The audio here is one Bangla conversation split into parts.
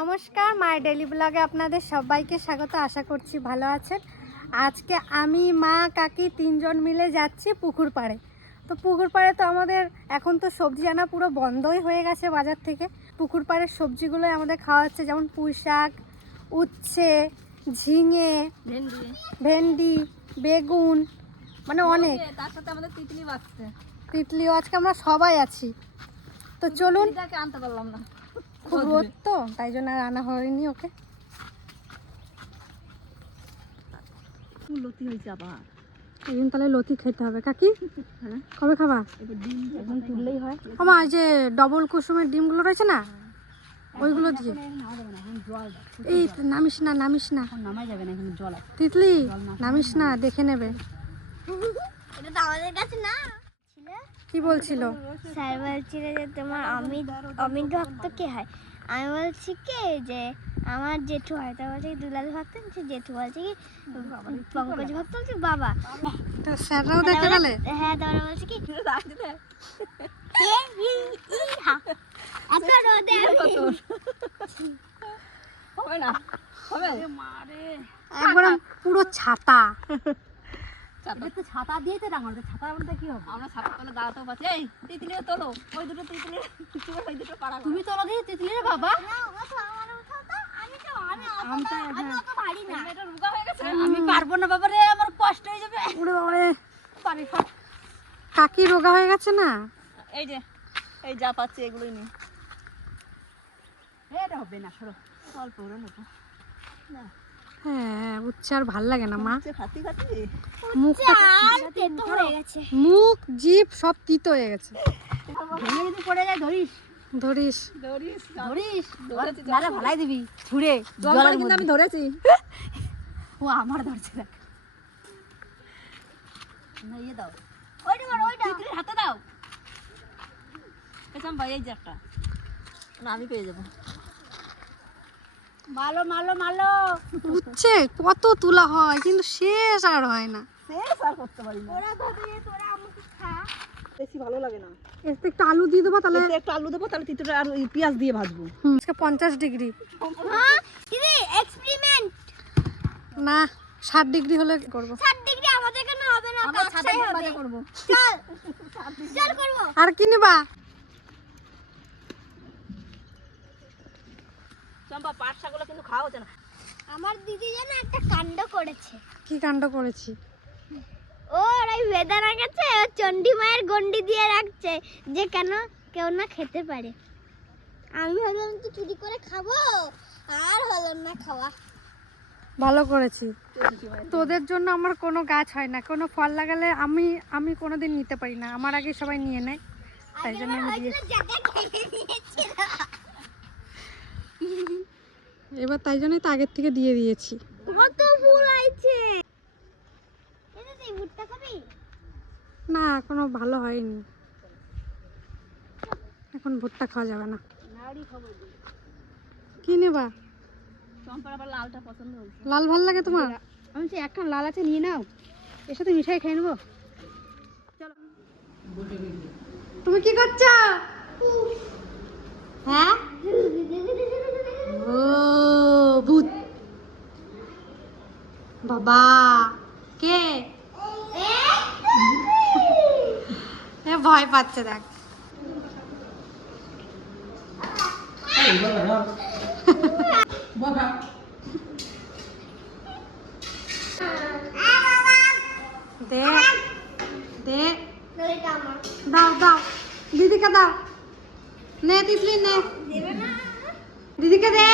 নমস্কার, মাই ডেইলি ব্লগে আপনাদের সবাইকে স্বাগত। আশা করছি ভালো আছেন। আজকে আমি, মা, কাকি তিনজন মিলে যাচ্ছি পুকুর পাড়ে। তো পুকুর পাড়ে তো আমাদের এখন তো সবজি আনা পুরো বন্ধই হয়ে গেছে বাজার থেকে। পুকুর পাড়ের সবজিগুলোই আমাদের খাওয়া হচ্ছে, যেমন পুঁই শাক, উচ্ছে, ঝিঙে, ভেন্ডি, বেগুন, মানে অনেক। তার সাথে আমাদের তিতলি বাজছে, তিতলিও আজকে আমরা সবাই আছি। তো চলুন, আনতে পারলাম না, খুব রোদ তো তাই জন্য আর আনা হয়নি ওকে। লতি হয়েছে আবার, একদিন তাহলে লতি খেতে হবে। কাকি কবে খাবা? এখন তুললেই হয়। আমার যে ডবল কুসুমের ডিমগুলো রয়েছে না, ওইগুলো দিয়ে এই নামিস না, নামিস না, নামাই যাবে না, এখানে জল আছে। তিতলি নামিস না, দেখে নেবে। এটা তো আমাদের কাছে না ছিল। কি বলছিল? স্যার বলছিল যে তোমার অমিত ভক্ত কে হয়। আমি বলছি কি যে আমার জেঠু হয়। তা বলছে কি দুলাল ভক্ত, সে জেঠু বলছে কি পঙ্কজ ভক্ত, বলছে বাবা। তো স্যাররাও দেখে গেলে? হ্যাঁ, তারপরে বলছে কি এত রোদে হবে না, হবে একবার পুরো ছাতা। এটা তো ছাতা দিয়ে তো রাঙাতে, ছাতা বলতে কি হবে? আমরা ছাতা তলে দাঁড়াতেও পাচ্ছি। এই তিতলিও তোলো, ওই দুটো তিতলি, ওই দুটো পাড়া। তুমি তোলো দিয়ে তিতলির বাবা। আমি পারবো না বাবা রে, আমার কষ্ট হয়ে যাবে। উড়ে বাবা রে, কাকি রোগা হয়ে গেছে না? এই যে এই যা পাচ্ছি এগুলোই নেই। এটা হবে না, সরো অল্প করে নেবো। হ্যাঁ, উচ্ছে আর ভাল লাগে না মা। খাতি খাতি মুখ জিভ সব তিতো হয়ে গেছে। ভেঙে যদি পড়ে যায় ধরিস, ধরিস ধরিস ধরিস, দাদা ভালাই দিবি ছুঁড়ে। কিন্তু আমি ধরেছি, ও আমার ধরছে দেখ না। ইয়ে দাও, ওইটা তিতলির হাতে দাও। পেছাম ভাই, এই যে একটা না, আমি পেয়ে যাবো। মালো মালো মালো, উচ্ছে কত তোলা হয় কিন্তু শেষ আর হয় না। শেষ আর করতে পারি না। বেশি ভালো লাগে না। এতে একটু আলু দিয়ে দেবো, তাহলে একটু আলু দেবো, তাহলে তিতটা আর ওই পেঁয়াজ দিয়ে ভাজবো। আজকে 50 ডিগ্রি দিদি এক্সপেরিমেন্ট না, 60 ডিগ্রি হলে করবো। 60 ডিগ্রি আমাদের কেন হবে না? আমরা ছাদে কাকসাই হবে। বাজা করব। চল চল করব। আর কি নিবা? চম্পা, পাট শাকগুলো কিন্তু খাওয়া হচ্ছে না। আমার দিদি যেন একটা কাণ্ড করেছে। কি কাণ্ড করেছি? ওর ওই বেদানা গেছে, ও চণ্ডী মায়ের গন্ডি দিয়ে রাখছে যে কেন কেউ না খেতে পারে। আমি ভাবলাম তো চুরি করে খাবো, আর হলো না খাওয়া। ভালো করেছি। তোদের জন্য আমার কোনো গাছ হয় না, কোনো ফল লাগালে আমি কোনোদিন নিতে পারি না, আমার আগে সবাই নিয়ে নেয়, তাই জন্য আমি দিয়েছি। এবার তাই জন্যই তো আগের থেকে দিয়ে দিয়েছি। কত ফুল আইছে। এটা তুই ভুট্টা খাবি? না, এখনো ভালো হয়নি, এখন ভুট্টা খাওয়া যাবে না। নাড়ি খবর দিই। কি নেবা? চম্পার আবার লালটা পছন্দ হয়েছে। লাল ভাল লাগে তোমার? আমি যে একটা লাল আছে, নিয়ে নাও, এর সাথে মিঠাই খেয়ে নেবো। চলো। তুমি কি করছো? হ্যাঁ, ও ভূত বাবা। কে এ ভয় পাচ্ছে দেখ। দে দে, দাও দাও, দিদিকে দাও। নে তিতলি নে, দিদিকে দে।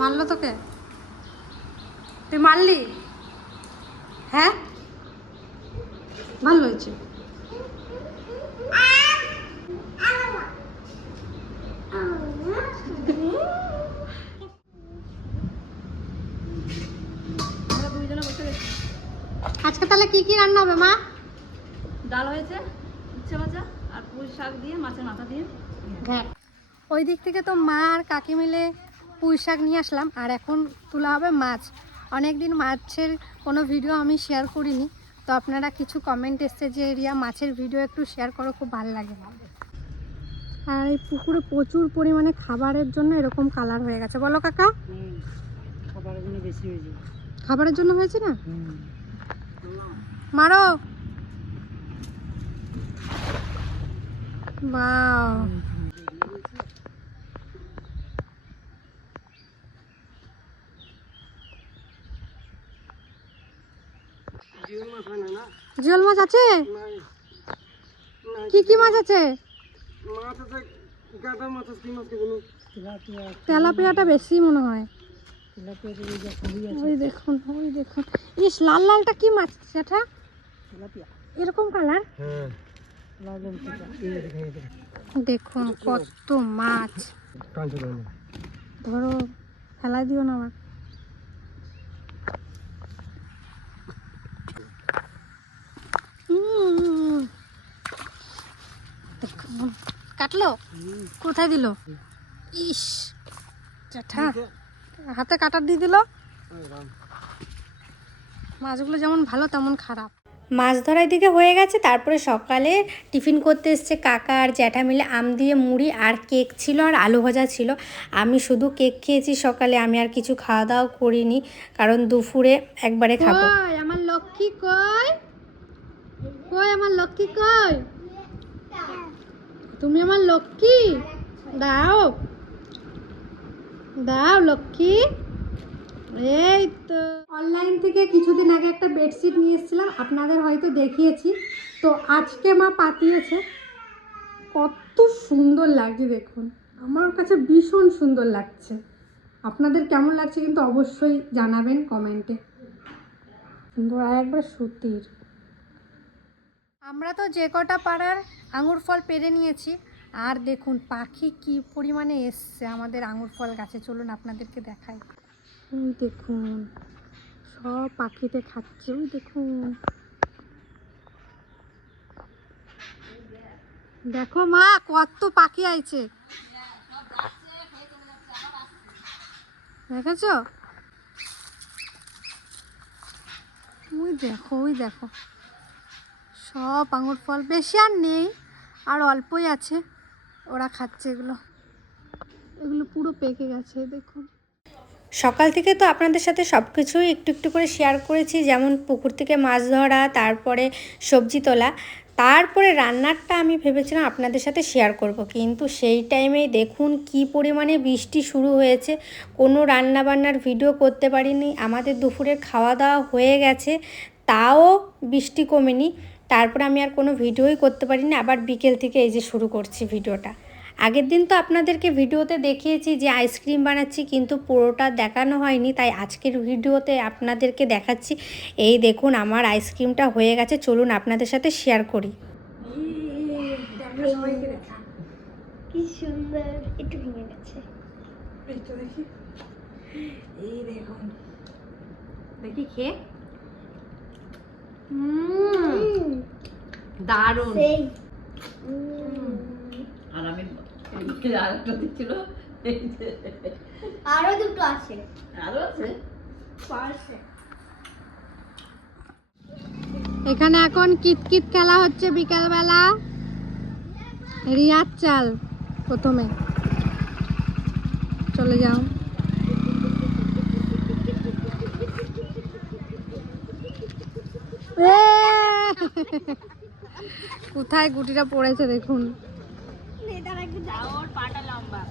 মারলো তোকে? তুই মারলি? হ্যাঁ, ভালো হয়েছে। আজকে তাহলে কি কি রান্না হবে মা? ডাল হয়েছে, উচ্ছে ভাজা আর পুঁই শাক দিয়ে, মাছের মাথা দিয়ে। ওই দিক থেকে তো মা আর কাকি মিলে পুঁই শাক নিয়ে আসলাম, আর এখন তোলা হবে মাছ। অনেক দিন মাছের কোনো ভিডিও আমি শেয়ার করিনি, তো আপনারা কিছু কমেন্ট এসছে যে রিয়া মাছের ভিডিও একটু শেয়ার করো, খুব ভালো লাগে। আর এই পুকুরে প্রচুর পরিমাণে খাবারের জন্য এরকম কালার হয়ে গেছে, বলো কাকা? খাবারের জন্য বেশি হয়েছে। খাবারের জন্য হয়েছে না? মারো। বাও, জিওল মাছ আছে? কি কি মাছ আছে? তেলাপিয়াটা বেশি মনে হয়। ওই দেখুন, ওই দেখুন, ইস লাল লালটা কি মাছ সেটা? এরকম কালার। দেখুন কত মাছ। ধরো, ফেলাই দিও না আবার। দেখুন কাটলো, কোথায় দিল? ইস জ্যাঠা হাতে কাটার দিয়ে দিল। মাছগুলো যেমন ভালো তেমন খারাপ। মাছ ধরার দিকে হয়ে গেছে। তারপরে সকালে টিফিন করতে এসছে কাকা আর জ্যাঠা মিলে। আম দিয়ে মুড়ি আর কেক ছিল আর আলু ভাজা ছিল। আমি শুধু কেক খেয়েছি সকালে, আমি আর কিছু খাওয়া দাওয়া করিনি, কারণ দুপুরে একবারে খাবো। আমার লক্ষ্মী কই? কই আমার লক্ষ্মী কই? তুমি আমার লক্ষ্মী, দাও দাও লক্ষ্মী। এই তো অনলাইন থেকে কিছুদিন আগে একটা বেডশিট নিয়ে এসেছিলাম, আপনাদের হয়তো দেখিয়েছি। তো আজকে মা পাতিয়েছে, কত সুন্দর লাগছে দেখুন। আমার কাছে ভীষণ সুন্দর লাগছে। আপনাদের কেমন লাগছে কিন্তু অবশ্যই জানাবেন কমেন্টে। সুন্দর আর একবার সুতির। আমরা তো যে কটা পাড়ার আঙুর ফল পেরে নিয়েছি, আর দেখুন পাখি কি পরিমাণে এসছে আমাদের আঙুর ফল গাছে। চলুন আপনাদেরকে দেখাই। ওই দেখুন সব পাখিতে খাচ্ছে, ওই দেখুন। দেখো মা কত পাখি আইছে, দেখেছ? ওই দেখো, ওই দেখো সব আঙুর ফল, বেশি আর নেই, আর অল্পই আছে। ওরা খাচ্ছে এগুলো, এগুলো পুরো পেকে গেছে দেখুন। সকাল থেকে তো আপনাদের সাথে সব কিছুই একটু একটু করে শেয়ার করেছি, যেমন পুকুর থেকে মাছ ধরা, তারপরে সবজি তোলা, তারপরে রান্নারটা আমি ভেবেছিলাম আপনাদের সাথে শেয়ার করব, কিন্তু সেই টাইমেই দেখুন কি পরিমাণে বৃষ্টি শুরু হয়েছে। কোনো রান্না বান্নার ভিডিও করতে পারিনি। আমাদের দুপুরের খাওয়া দাওয়া হয়ে গেছে, তাও বৃষ্টি কমেনি। তারপরে আমি আর কোনো ভিডিওই করতে পারিনি। আবার বিকেল থেকে এই যে শুরু করছি ভিডিওটা। আগের দিন তো আপনাদেরকে ভিডিওতে দেখিয়েছি যে আইসক্রিম বানাচ্ছি, কিন্তু পুরোটা দেখানো হয়নি, তাই আজকের ভিডিওতে আপনাদেরকে দেখাচ্ছি। এই দেখুন আমার আইসক্রিমটা হয়ে গেছে, চলুন আপনাদের সাথে শেয়ার করি। কি সুন্দর, একটু ভেঙে গেছে। এই দেখুন, দেখি খেয়ে। দারুণ। আর আমি আরেকটা দিচ্ছিল, আরো দুটো আছে, আরো আছে। এখানে এখন কিতকিত খেলা হচ্ছে বিকালবেলা। রিয়ার চাল প্রথমে, চলে যাও। কোথায় গুটিটা পড়েছে দেখুন। ওর পাটা লম্বা।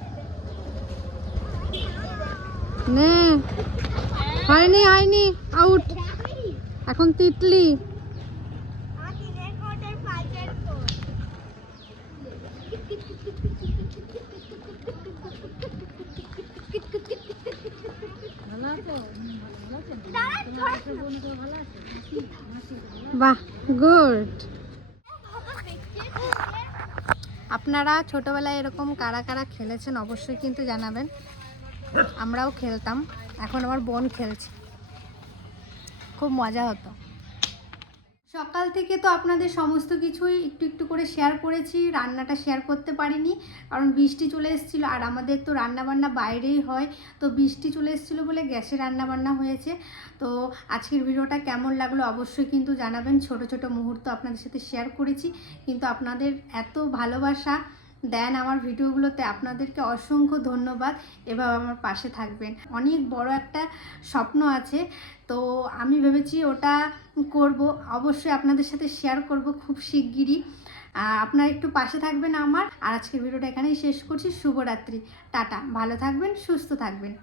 নে, হয়নি হয়নি, আউট। এখন তিতলি। বাহ, গুড। আপনারা ছোটবেলায় এরকম কারা কারা খেলেছেন অবশ্যই কিন্তু জানাবেন। আমরাও খেলতাম, এখন আমার বোন খেলছে, খুব মজা হতো। সকাল থেকে তো আপনাদের সমস্ত কিছুই একটু একটু করে শেয়ার করেছি। রান্নাটা শেয়ার করতে পারিনি, কারণ বৃষ্টি চলে এসেছিলো, আর আমাদের তো রান্নাবান্না বাইরেই হয়। তো বৃষ্টি চলে এসেছিলো বলে গ্যাসে রান্নাবান্না হয়েছে। তো আজকের ভিডিওটা কেমন লাগলো অবশ্যই কিন্তু জানাবেন। ছোট ছোট মুহূর্ত আপনাদের সাথে শেয়ার করেছি, কিন্তু আপনাদের এত ভালোবাসা দেন আমার ভিডিওগুলোতে, আপনাদেরকে অসংখ্য ধন্যবাদ। এভাবে আমার পাশে থাকবেন। অনেক বড় একটা স্বপ্ন আছে, তো আমি ভেবেছি ওটা করব, অবশ্যই আপনাদের সাথে শেয়ার করব খুব শিগগিরই। আপনারা একটু পাশে থাকবেন আমার। আর আজকের ভিডিওটা এখানেই শেষ করছি। শুভরাত্রি, টাটা, ভালো থাকবেন, সুস্থ থাকবেন।